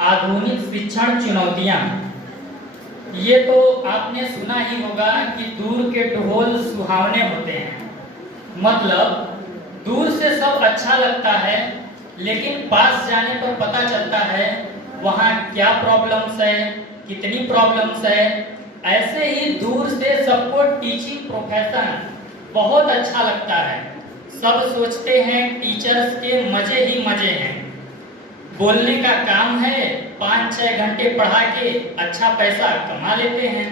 आधुनिक शिक्षण चुनौतियां। ये तो आपने सुना ही होगा कि दूर के ढोल सुहावने होते हैं। मतलब दूर से सब अच्छा लगता है, लेकिन पास जाने पर पता चलता है वहाँ क्या प्रॉब्लम्स है, कितनी प्रॉब्लम्स है। ऐसे ही दूर से सबको टीचिंग प्रोफेशन बहुत अच्छा लगता है। सब सोचते हैं टीचर्स के मजे ही मजे हैं। बोलने का काम है, 5-6 घंटे पढ़ा के अच्छा पैसा कमा लेते हैं।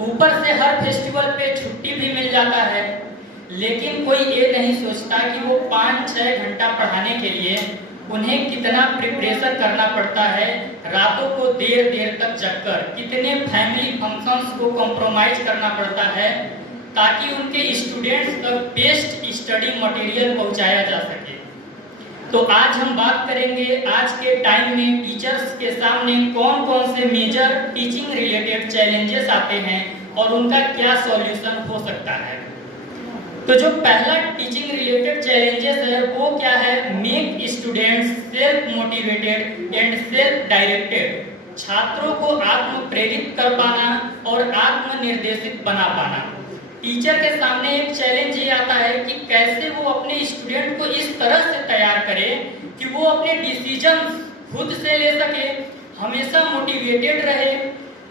ऊपर से हर फेस्टिवल पे छुट्टी भी मिल जाता है। लेकिन कोई ये नहीं सोचता कि वो 5-6 घंटा पढ़ाने के लिए उन्हें कितना प्रिपरेशन करना पड़ता है। रातों को देर देर तक जगकर कितने फैमिली फंक्शंस को कॉम्प्रोमाइज करना पड़ता है ताकि उनके स्टूडेंट्स तक बेस्ट स्टडी मटेरियल पहुंचाया जा सके। तो आज हम बात करेंगे आज के टाइम में टीचर्स के सामने कौन कौन से मेजर टीचिंग रिलेटेड चैलेंजेस आते हैं और उनका क्या सॉल्यूशन हो सकता है। तो जो पहला टीचिंग रिलेटेड चैलेंजेस है वो क्या है? Make students self motivated and self directed. छात्रों को आत्म प्रेरित कर पाना और आत्मनिर्देशित बना पाना। टीचर के सामने एक चैलेंज ये आता है कि कैसे वो अपने स्टूडेंट को इस तरह से तैयार करे कि वो अपने डिसीजन खुद से ले सके, हमेशा मोटिवेटेड रहे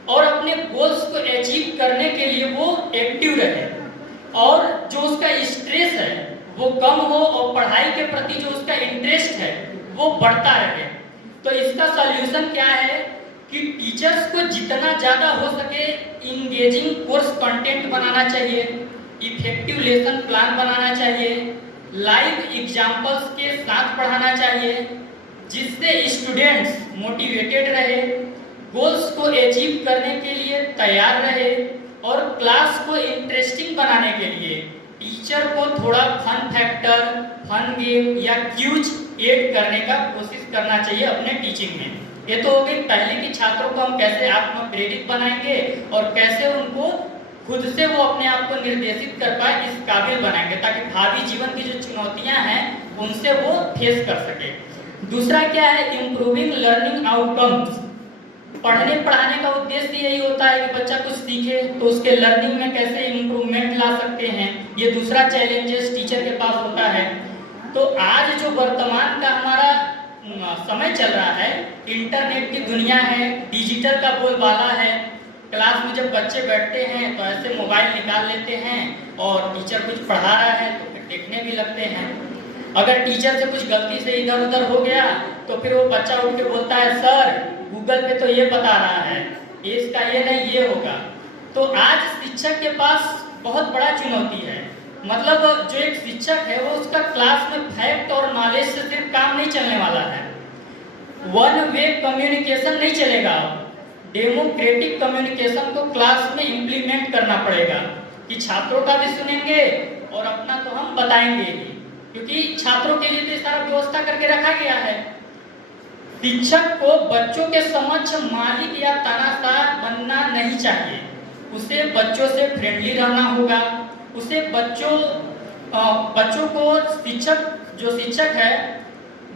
और अपने गोल्स को अचीव करने के लिए वो एक्टिव रहे और जो उसका स्ट्रेस है वो कम हो और पढ़ाई के प्रति जो उसका इंटरेस्ट है वो बढ़ता रहे। तो इसका सॉल्यूशन क्या है कि टीचर्स को जितना ज़्यादा हो सके इंगेजिंग कोर्स कंटेंट बनाना चाहिए, इफेक्टिव लेसन प्लान बनाना चाहिए, लाइव एग्जाम्पल्स के साथ पढ़ाना चाहिए जिससे स्टूडेंट्स मोटिवेटेड रहे, गोल्स को अचीव करने के लिए तैयार रहे और क्लास को इंटरेस्टिंग बनाने के लिए टीचर को थोड़ा फन फैक्टर, फन गेम या क्यूज ऐड करने का कोशिश करना चाहिए अपने टीचिंग में। ये तो हो गई पहले की छात्रों को हम कैसे आत्म प्रेरित बनाएंगे और कैसे उनको खुद से वो अपने आप को निर्देशित कर पाए, इस काबिल बनाएंगे ताकि भावी जीवन की जो चुनौतियां हैं उनसे वो फेस कर सके। दूसरा क्या है? Improving learning outcomes. पढ़ने पढ़ाने का उद्देश्य यही होता है कि बच्चा कुछ सीखे, तो उसके लर्निंग में कैसे इम्प्रूवमेंट ला सकते हैं, ये दूसरा चैलेंजेस टीचर के पास होता है। तो आज जो वर्तमान का हमारा समय चल रहा है, इंटरनेट की दुनिया है, डिजिटल का बोलबाला है। क्लास में जब बच्चे बैठते हैं तो ऐसे मोबाइल निकाल लेते हैं और टीचर कुछ पढ़ा रहा है तो फिर देखने भी लगते हैं। अगर टीचर से कुछ गलती से इधर उधर हो गया तो फिर वो बच्चा उठ के बोलता है, सर गूगल पे तो ये बता रहा है, इसका ये नहीं ये होगा। तो आज शिक्षक के पास बहुत बड़ा चुनौती है। मतलब जो एक शिक्षक है वो उसका क्लास में फैक्ट और नॉलेज से सिर्फ काम नहीं चलने वाला है। वन वे कम्युनिकेशन नहीं चलेगा, डेमोक्रेटिक कम्युनिकेशन को क्लास में इम्प्लीमेंट करना पड़ेगा कि छात्रों का भी सुनेंगे और अपना तो हम बताएंगे ही, क्योंकि छात्रों के लिए तो सारा व्यवस्था करके रखा गया है। शिक्षक को बच्चों के समक्ष मालिक या तानाशाह बनना नहीं चाहिए। उसे बच्चों से फ्रेंडली रहना होगा। उसे बच्चों को शिक्षक है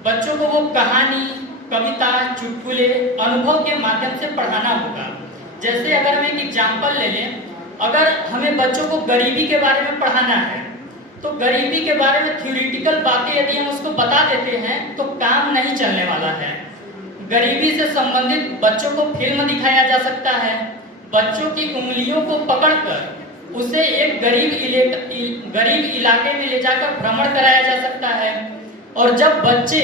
बच्चों को वो कहानी, कविता, चुटकुले, अनुभव के माध्यम से पढ़ाना होगा। जैसे अगर हम एक एग्जाम्पल ले लें, अगर हमें बच्चों को गरीबी के बारे में पढ़ाना है तो गरीबी के बारे में थ्योरेटिकल बातें यदि हम उसको बता देते हैं तो काम नहीं चलने वाला है। गरीबी से संबंधित बच्चों को फिल्म दिखाया जा सकता है। बच्चों की उंगलियों को पकड़कर उसे एक गरीब इलाके में ले जाकर भ्रमण कराया जा सकता है। और जब बच्चे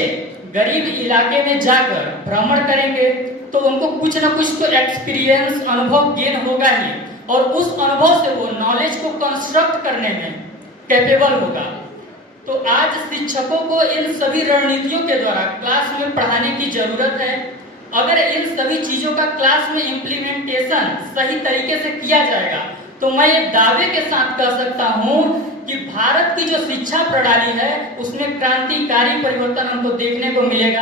गरीब इलाके में जाकर भ्रमण करेंगे तो उनको कुछ ना कुछ तो एक्सपीरियंस, अनुभव गेन होगा ही और उस अनुभव से वो नॉलेज को कंस्ट्रक्ट करने में कैपेबल होगा। तो आज शिक्षकों को इन सभी रणनीतियों के द्वारा क्लास में पढ़ाने की जरूरत है। अगर इन सभी चीजों का क्लास में इम्प्लीमेंटेशन सही तरीके से किया जाएगा तो मैं ये दावे के साथ कह सकता हूँ कि भारत की जो शिक्षा प्रणाली है उसमें क्रांतिकारी परिवर्तन हमको देखने को मिलेगा।